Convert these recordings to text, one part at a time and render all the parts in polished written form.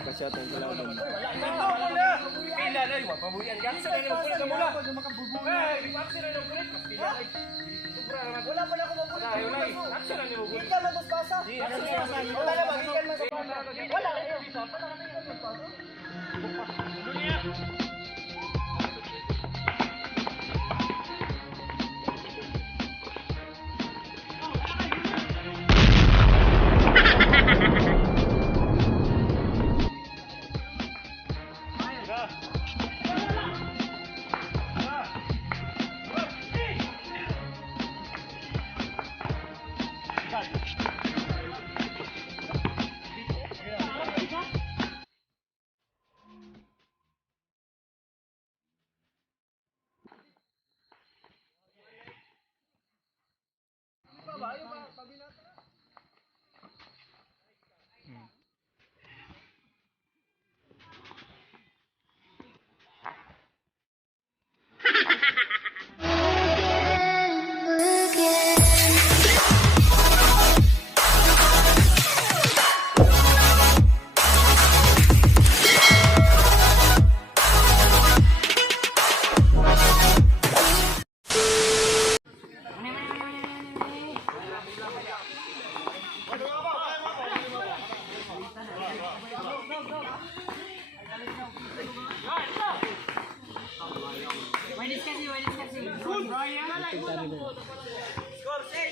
Kasi atong kalaban. Pila na yun, pabuyan ka. Sa nila mo pala mula. Eh, di pa sila ng kulit. Pila na yun. Wala pala ako mabulit. Action na nyo. Hindi ka magpasa. Wala naman, hindi ka magpasa. Wala ka yun. Dunia.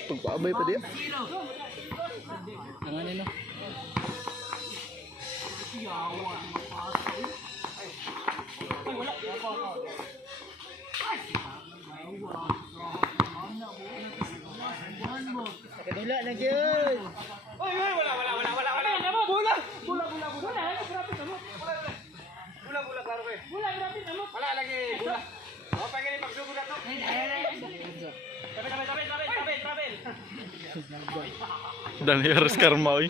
Pagpaabay pa dia. Tangan nino. Kadula na gyud. Oy, wala. Bola. Bola klaro kay. Bola grabe namo. Wala lagi bola. O pa gani pagsugod ato. Tabel. Dan harus karma oy.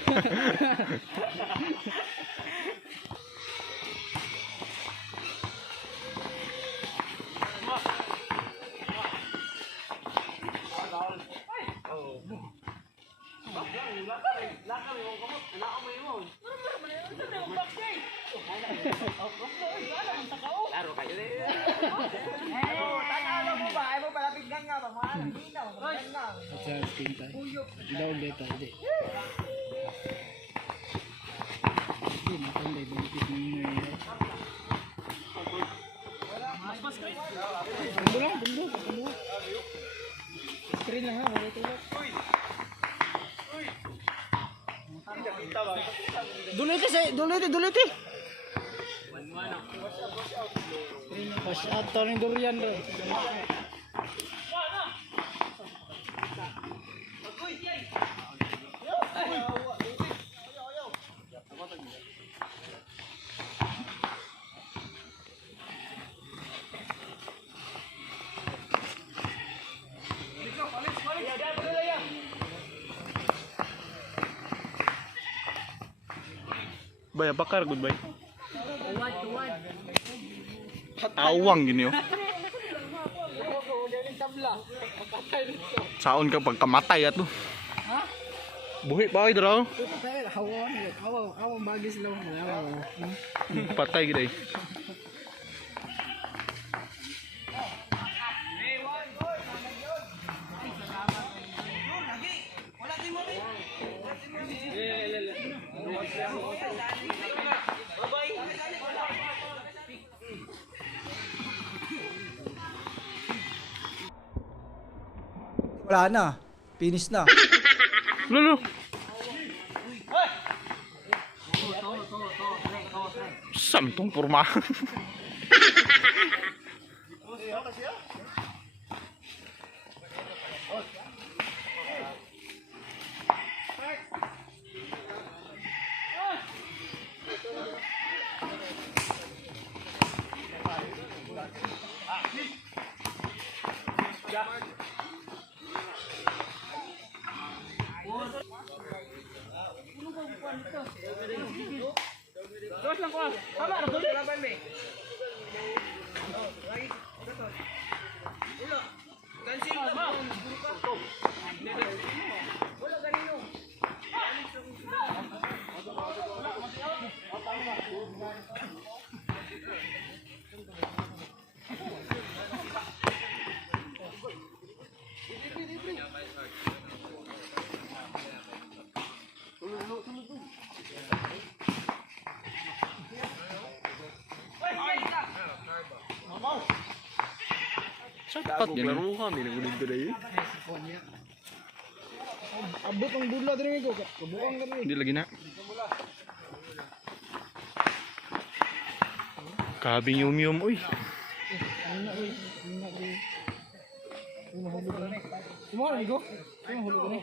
Laro kayo deh. Tanaw mo ba? Ay mo palapit nga ba? Maalang dinaw. Acha pinta. Daw deta ide. Ini makan dai benefit ni. Bendo. Screen lang ha, wala tulog. Duliti. Pas atau ning durian do. Bay, bakar good bay. Awang gini yo. Saon ka pagkamatay ato. Ha? Buhi pa kayo daw. Awang bagis lang. Patay gid. Wala na. Finish na. Lolo. Samtong porma. Terus lang ko. Tama na dito laban me. Lagi. Ulo. Kansi ka ba? Wala ganino. Dapat yan. Laro kami, nagulit ko na yun. Abot ang bula din ko. Kabukang ka rin. Hindi lagi na. Kabing yum-yum, uy. Mahulog ka na. Sumahan, amigo. Mahulog ka na.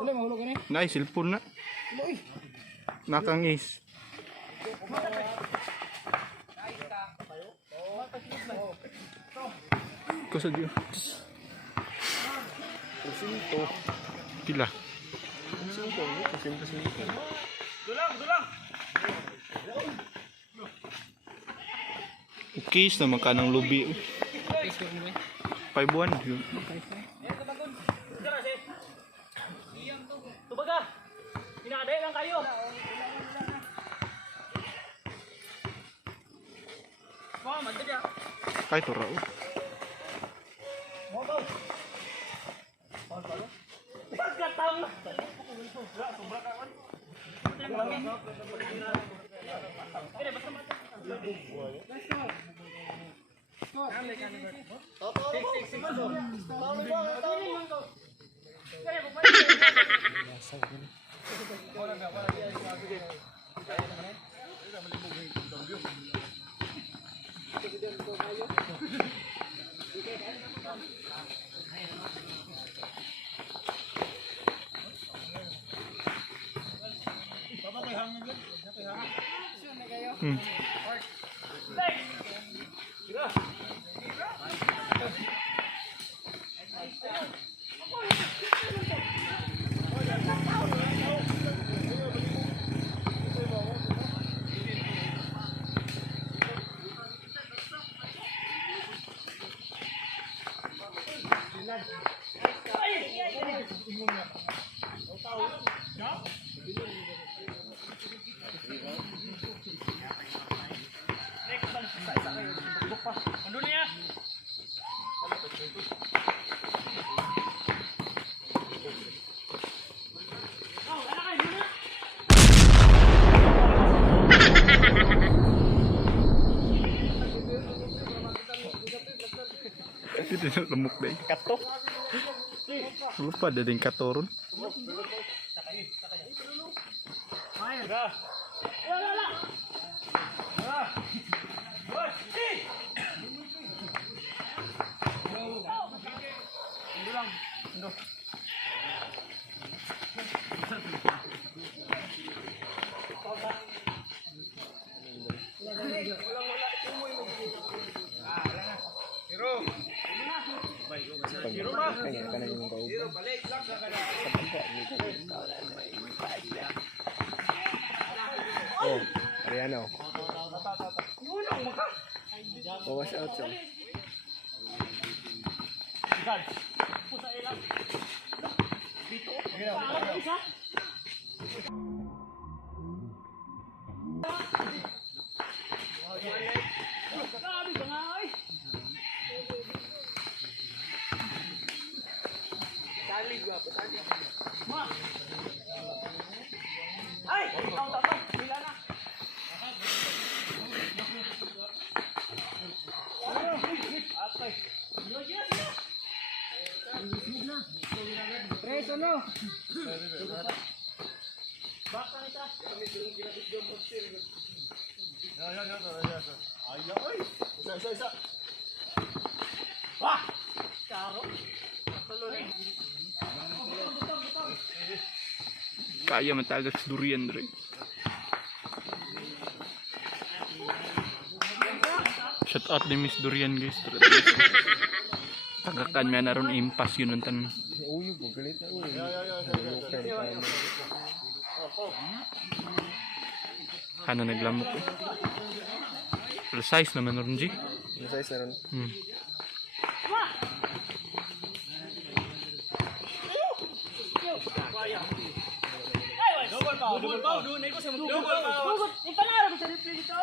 Wala, mahulog ka na. Nice, cellphone na. Uy. Nakangis. Kusog yun. Kusinto. Pila. Kusinto. Kusinto. Ukis naman ka ng lubi. 5 buwan. Tubaga! Hinakadaya lang kayo! Oh, madali ah! Ay, ito raw. Pagkatang! Dito na lamok na eh. Kato! Lupa na din katoron. Oh, Ariano. Bawas out siya. Tres, ano? Kaya matagak sa durian dre. Shout out ni Miss Durian guys. Tagakan niya na ron impas yun ng tanan. Uy, galit na uy. Hana naglamok eh. Pero size naman ron G. Size na ron. Double power, doon ko sa double power. Ipanaro sa replay dito.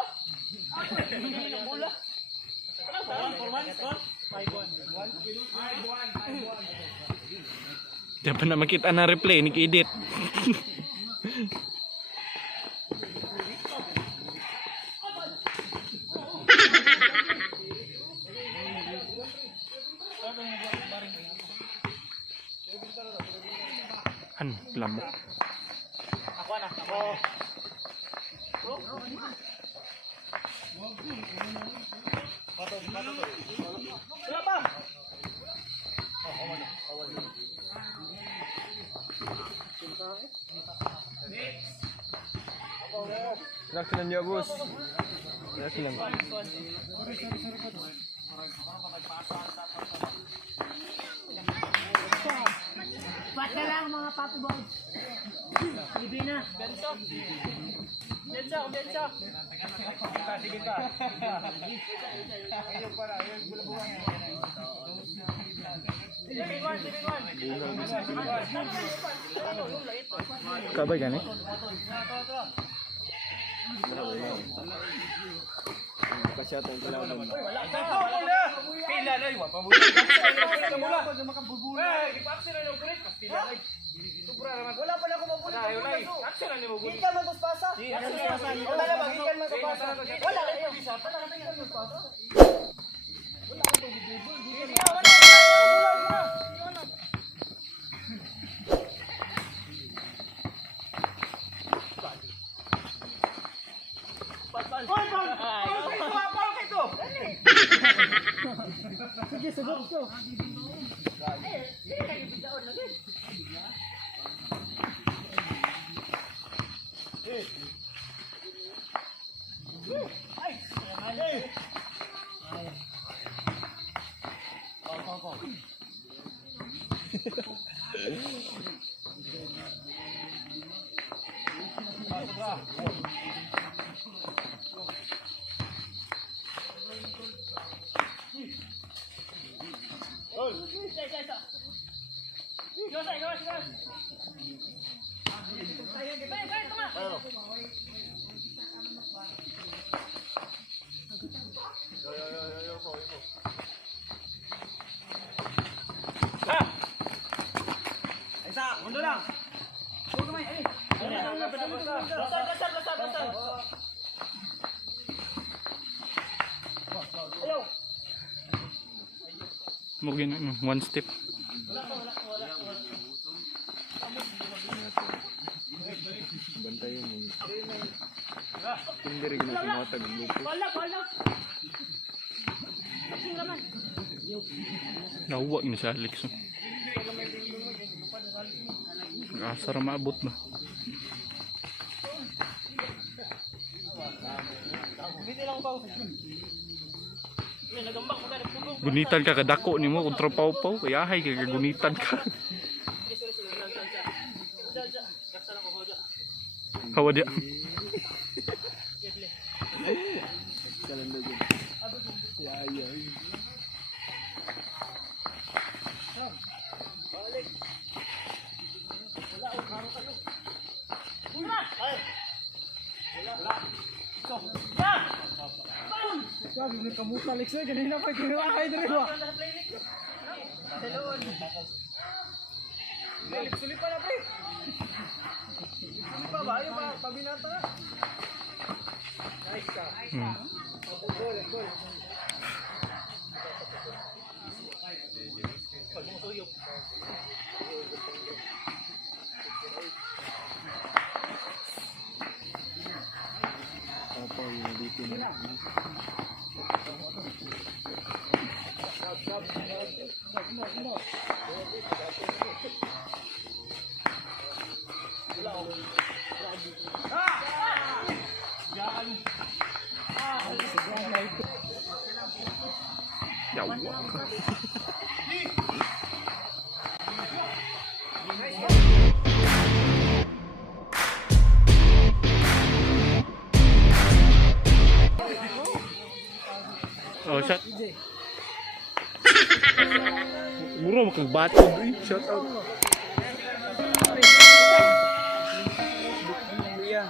Ako, hindi ng bola. Di pa na makita na replay ni Edit. Wala pa. Relax lang niya, boss. Relax lang. Ba't na lang mga papi balls? Libre na. Benso. Benso, Benso. Sige ka. Ayun para, ayun bulabuhan. Living one. Kabay gani? Kasyatan ko lang. Pila na yun. Pamuyan ka mula. Eh, ipaksin na yung kulit. Pila na yun. Sobra naman. Wala pa na ako mabulit. Ayaw na yun. Aksin na yung kulit. Ika man tos pasa. Wala na ba? Ikan man sa pasa. Wala na yun. Wala na yun. Pasa. Sige, sugot ko. Isa, mundo lang. Lasar. Mugin one step. Bantayan mo. Hindi rin ginatumata ng lupo. Nahuwa ni sa Alex. Asar maabot ba? Gunitan ka kadako nimo kontra pawpaw kaya hay kay gunitan ka. Hawa dia. Kalanda dyan. Yaya. Sabi ni kamusta Alex eh, ganina pa ginawa kayo dito ba? Sulit pa na, pre. Sulit pa ba? Ayaw ba? Pabinata na. Nice ka. Goal. Apa yung dito na. Yawa. Oh, shot. Mura makagbatod eh. Shout out. Iya.